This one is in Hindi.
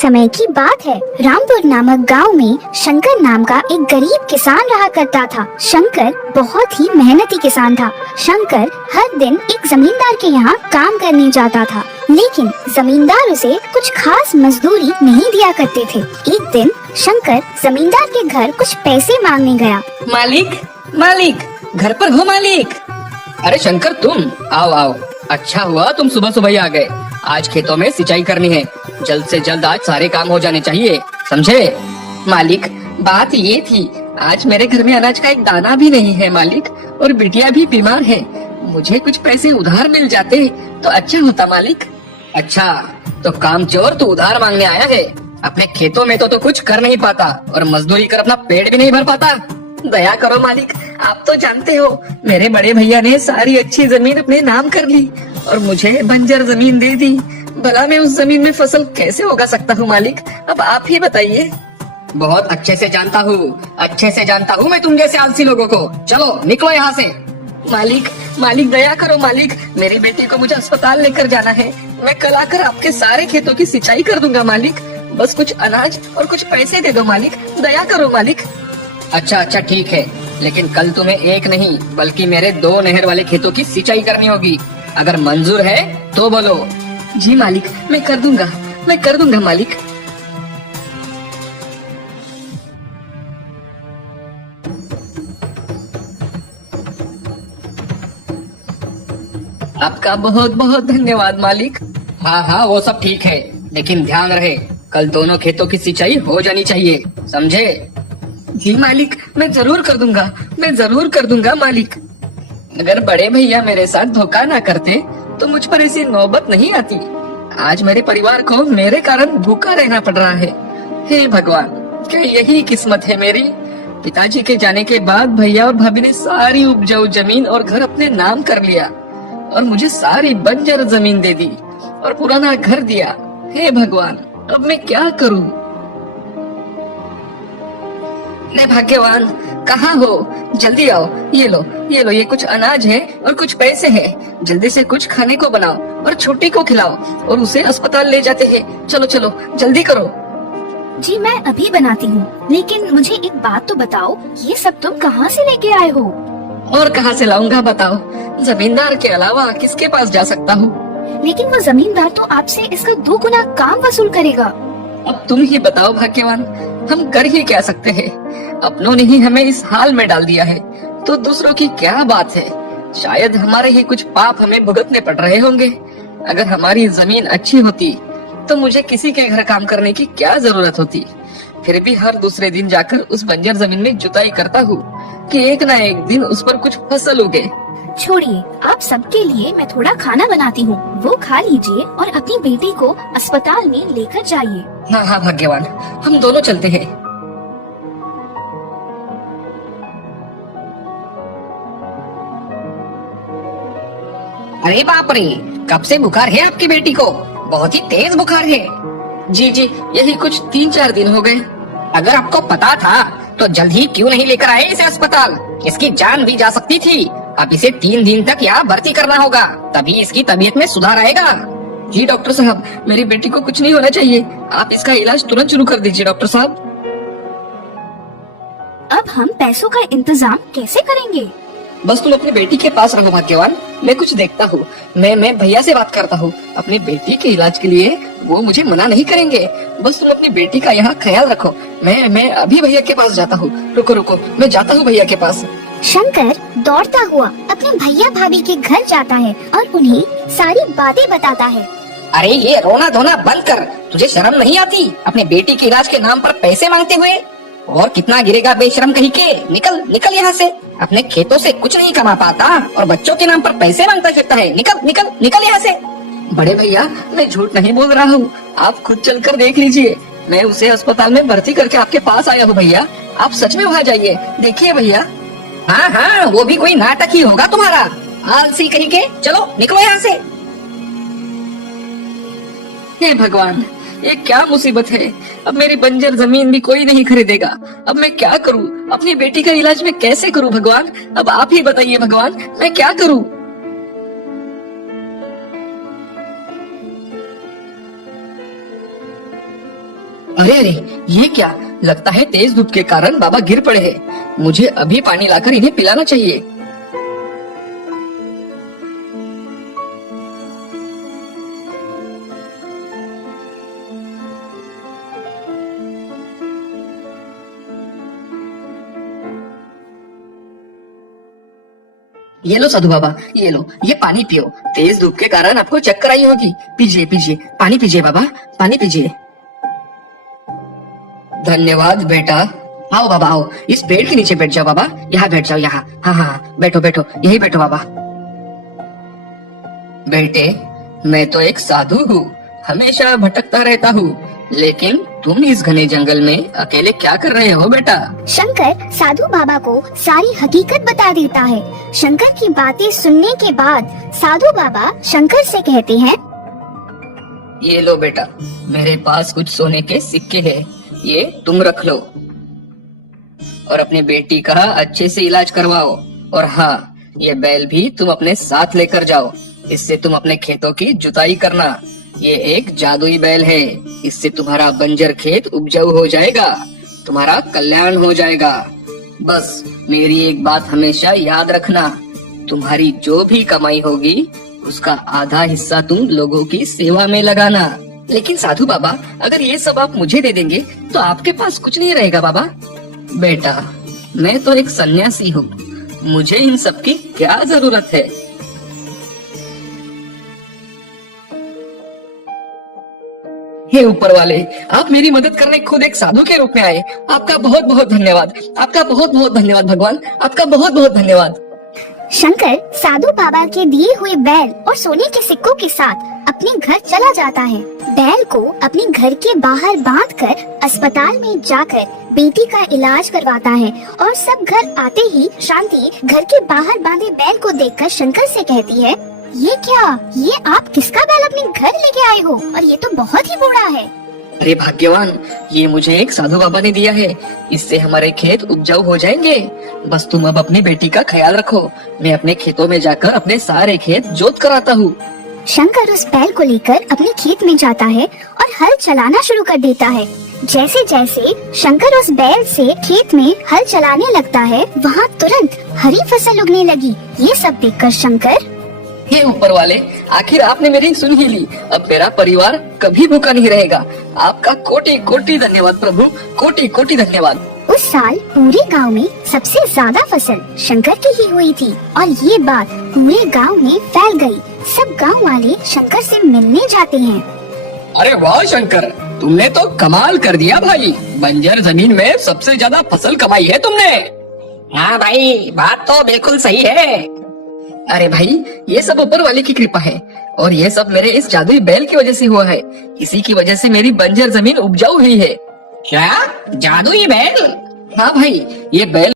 समय की बात है। रामपुर नामक गांव में शंकर नाम का एक गरीब किसान रहा करता था। शंकर बहुत ही मेहनती किसान था। शंकर हर दिन एक जमींदार के यहाँ काम करने जाता था, लेकिन जमींदार उसे कुछ खास मजदूरी नहीं दिया करते थे। एक दिन शंकर जमींदार के घर कुछ पैसे मांगने गया। मालिक, मालिक, घर पर हो मालिक? अरे शंकर, तुम आओ आओ। अच्छा हुआ तुम सुबह सुबह ही आ गए। आज खेतों में सिंचाई करनी है, जल्द से जल्द आज सारे काम हो जाने चाहिए, समझे? मालिक, बात ये थी, आज मेरे घर में अनाज का एक दाना भी नहीं है मालिक, और बिटिया भी बीमार है। मुझे कुछ पैसे उधार मिल जाते तो अच्छा होता मालिक। अच्छा, तो कामचोर तू उधार मांगने आया है? अपने खेतों में तो कुछ कर नहीं पाता और मजदूरी कर अपना पेट भी नहीं भर पाता। दया करो मालिक, आप तो जानते हो मेरे बड़े भैया ने सारी अच्छी जमीन अपने नाम कर ली और मुझे बंजर जमीन दे दी। भला मैं उस जमीन में फसल कैसे उगा सकता हूँ मालिक? अब आप ही बताइए। बहुत अच्छे से जानता हूँ मैं तुम जैसे आलसी लोगों को। चलो निकलो यहाँ से। मालिक, मालिक दया करो मालिक, मेरी बेटी को मुझे अस्पताल लेकर जाना है। मैं कल आकर आपके सारे खेतों की सिंचाई कर दूंगा मालिक। बस कुछ अनाज और कुछ पैसे दे दो मालिक, दया करो मालिक। अच्छा अच्छा ठीक है, लेकिन कल तुम्हें एक नहीं बल्कि मेरे 2 नहर वाले खेतों की सिंचाई करनी होगी। अगर मंजूर है तो बोलो। जी मालिक, मैं कर दूंगा मालिक। आपका बहुत बहुत धन्यवाद मालिक। हाँ हाँ, वो सब ठीक है, लेकिन ध्यान रहे कल दोनों खेतों की सिंचाई हो जानी चाहिए, समझे? जी मालिक, मैं जरूर कर दूंगा मालिक। अगर बड़े भैया मेरे साथ धोखा ना करते तो मुझ पर ऐसी नौबत नहीं आती। आज मेरे परिवार को मेरे कारण भूखा रहना पड़ रहा है। हे भगवान, क्या यही किस्मत है मेरी? पिताजी के जाने के बाद भैया और भाभी ने सारी उपजाऊ जमीन और घर अपने नाम कर लिया और मुझे सारी बंजर जमीन दे दी और पुराना घर दिया। हे भगवान, अब मैं क्या करूं? अरे भाग्यवान, कहाँ हो? जल्दी आओ, ये लो, ये कुछ अनाज है और कुछ पैसे हैं। जल्दी से कुछ खाने को बनाओ और छोटी को खिलाओ और उसे अस्पताल ले जाते हैं। चलो चलो, जल्दी करो। जी मैं अभी बनाती हूँ, लेकिन मुझे एक बात तो बताओ, ये सब तुम कहाँ से लेके आए हो? और कहाँ से लाऊंगा बताओ? जमींदार के अलावा किसके पास जा सकता हूँ? लेकिन वो जमींदार तो आपसे इसका 2 गुना काम वसूल करेगा। अब तुम ही बताओ भाग्यवान, हम कर ही क्या सकते हैं? अपनों ने ही हमें इस हाल में डाल दिया है, तो दूसरों की क्या बात है? शायद हमारे ही कुछ पाप हमें भुगतने पड़ रहे होंगे। अगर हमारी जमीन अच्छी होती तो मुझे किसी के घर काम करने की क्या जरूरत होती? फिर भी हर दूसरे दिन जाकर उस बंजर जमीन में जुताई करता हूँ कि एक ना एक दिन उस पर कुछ फसल उगे। छोड़िए, आप सबके लिए मैं थोड़ा खाना बनाती हूँ, वो खा लीजिए और अपनी बेटी को अस्पताल में लेकर जाइए। हाँ हाँ भाग्यवान, हम दोनों चलते हैं। अरे बाप रे, कब से बुखार है आपकी बेटी को? बहुत ही तेज बुखार है। जी जी, यही कुछ 3-4 दिन हो गए। अगर आपको पता था तो जल्द ही क्यों नहीं लेकर आए इसे अस्पताल? इसकी जान भी जा सकती थी। अब इसे 3 दिन तक यहाँ भर्ती करना होगा, तभी इसकी तबीयत में सुधार आएगा। जी डॉक्टर साहब, मेरी बेटी को कुछ नहीं होना चाहिए, आप इसका इलाज तुरंत शुरू कर दीजिए डॉक्टर साहब। अब हम पैसों का इंतजाम कैसे करेंगे? बस तुम अपनी बेटी के पास रहो भाग्यवान, मैं कुछ देखता हूँ। मैं भैया से बात करता हूँ, अपनी बेटी के इलाज के लिए वो मुझे मना नहीं करेंगे। बस तुम अपनी बेटी का यहाँ ख्याल रखो। मैं अभी भैया के पास जाता हूँ। रुको, मैं जाता हूँ भैया के पास। शंकर दौड़ता हुआ अपने भैया भाभी के घर जाता है और उन्हें सारी बातें बताता है। अरे ये रोना धोना बंद कर, तुझे शर्म नहीं आती? अपने बेटी के इलाज के नाम पर पैसे मांगते हुए। और कितना गिरेगा बेशरम कहीं के? निकल निकल यहाँ से। अपने खेतों से कुछ नहीं कमा पाता और बच्चों के नाम पर पैसे मांगता फिरता है। निकल निकल निकल यहाँ से। बड़े भैया, मैं झूठ नहीं बोल रहा हूँ, आप खुद चलकर देख लीजिए। मैं उसे अस्पताल में भर्ती करके आपके पास आया हूँ भैया, आप सच में वहाँ जाइए, देखिए भैया। हाँ हाँ, वो भी कोई नाटक ही होगा तुम्हारा, आलसी कहीं के। चलो निकलो यहाँ से। हे भगवान, ये क्या मुसीबत है? अब मेरी बंजर जमीन भी कोई नहीं खरीदेगा। अब मैं क्या करूं? अपनी बेटी का इलाज मैं कैसे करूं भगवान? अब आप ही बताइए भगवान, मैं क्या करूं? अरे अरे, ये क्या? लगता है तेज धूप के कारण बाबा गिर पड़े हैं। मुझे अभी पानी लाकर इन्हें पिलाना चाहिए। ये लो साधु बाबा, ये लो, ये पानी पियो। तेज धूप के कारण आपको चक्कर आई होगी। पीजिए पीजिए, पानी पीजिए बाबा, पानी पीजिए। धन्यवाद बेटा। आओ बाबा आओ, इस पेड़ के नीचे बैठ जाओ बाबा। यहाँ बैठ जाओ, यहाँ। हाँ हाँ, बैठो बैठो, यही बैठो बाबा। बेटे, मैं तो एक साधु हूँ, हमेशा भटकता रहता हूँ, लेकिन तुम इस घने जंगल में अकेले क्या कर रहे हो बेटा? शंकर साधु बाबा को सारी हकीकत बता देता है। शंकर की बातें सुनने के बाद साधु बाबा शंकर से कहते हैं, ये लो बेटा, मेरे पास कुछ सोने के सिक्के हैं, ये तुम रख लो और अपनी बेटी का अच्छे से इलाज करवाओ। और हाँ, ये बैल भी तुम अपने साथ लेकर जाओ, इससे तुम अपने खेतों की जुताई करना। ये एक जादुई बैल है, इससे तुम्हारा बंजर खेत उपजाऊ हो जाएगा, तुम्हारा कल्याण हो जाएगा। बस मेरी एक बात हमेशा याद रखना, तुम्हारी जो भी कमाई होगी उसका आधा हिस्सा तुम लोगों की सेवा में लगाना। लेकिन साधु बाबा, अगर ये सब आप मुझे दे देंगे तो आपके पास कुछ नहीं रहेगा बाबा। बेटा, मैं तो एक सन्यासी हूँ, मुझे इन सब की क्या जरूरत है? हे ऊपर वाले, आप मेरी मदद करने खुद एक साधु के रूप में आए। आपका बहुत बहुत धन्यवाद, आपका बहुत बहुत धन्यवाद भगवान, आपका बहुत बहुत धन्यवाद। शंकर साधु बाबा के दिए हुए बैल और सोने के सिक्कों के साथ अपने घर चला जाता है। बैल को अपने घर के बाहर बांधकर अस्पताल में जाकर बेटी का इलाज करवाता है और सब घर आते ही शांति घर के बाहर बांधे बैल को देखकर शंकर से कहती है, ये क्या? ये आप किसका बैल अपने घर लेके आए हो? और ये तो बहुत ही बूढ़ा है। अरे भाग्यवान, ये मुझे एक साधु बाबा ने दिया है, इससे हमारे खेत उपजाऊ हो जाएंगे। बस तुम अब अपनी बेटी का ख्याल रखो, मैं अपने खेतों में जाकर अपने सारे खेत जोत कर आता हूँ। शंकर उस बैल को लेकर अपने खेत में जाता है और हल चलाना शुरू कर देता है। जैसे जैसे शंकर उस बैल से खेत में हल चलाने लगता है, वहाँ तुरंत हरी फसल उगने लगी। ये सब देखकर शंकर, हे ऊपर वाले, आखिर आपने मेरी सुन ही ली। अब मेरा परिवार कभी भूखा नहीं रहेगा। आपका कोटि कोटि धन्यवाद प्रभु, कोटि कोटि धन्यवाद। उस साल पूरे गांव में सबसे ज्यादा फसल शंकर की ही हुई थी और ये बात पूरे गांव में फैल गई। सब गांव वाले शंकर से मिलने जाते हैं। अरे वाह शंकर, तुमने तो कमाल कर दिया भाई, बंजर जमीन में सबसे ज्यादा फसल कमाई है तुमने। हाँ भाई, बात तो बिल्कुल सही है। अरे भाई, ये सब ऊपर वाले की कृपा है और ये सब मेरे इस जादुई बैल की वजह से हुआ है। इसी की वजह से मेरी बंजर जमीन उपजाऊ हुई है। क्या? जादुई बैल? हाँ भाई, ये बैल